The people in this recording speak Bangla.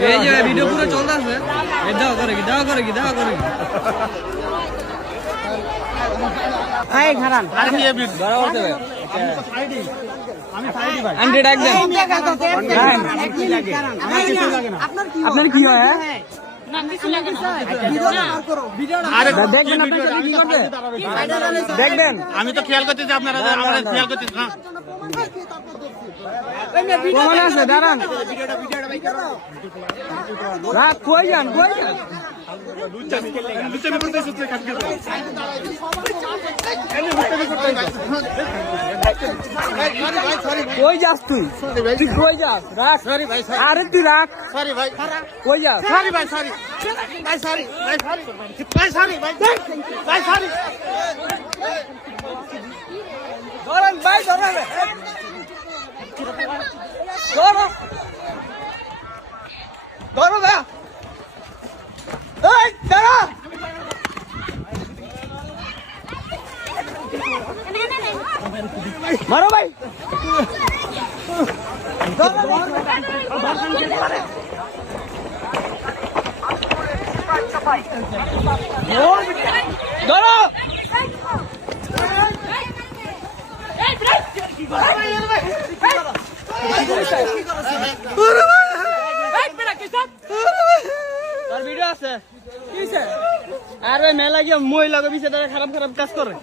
এই যে ভিডিও পুরো চলতেছে দাও করে কি এই খারান আর কি বড় করতে হবে আমি ডাক দেন আপনার কি হয় দেখবেন আমি তো খেয়াল করতেছি আপনারা খেয়াল করতেছি না প্রমাণ আছে দাঁড়ান রাত কই যান কই যাস তুই কই যাস রাখ সরি ভাই আরে তুই রাখ সরি ভাই কই যাস সরি ভাই সরি ভাই সরি ভাই সরি ভাই সরি ধরেন ভাই ধরেন ধরো দা এই দাঁড়া মারো ভাই ধরো তোর ভিডিও আছে আরে মেলা গিয়ে মহিলা বিষয় খারাপ কাজ করে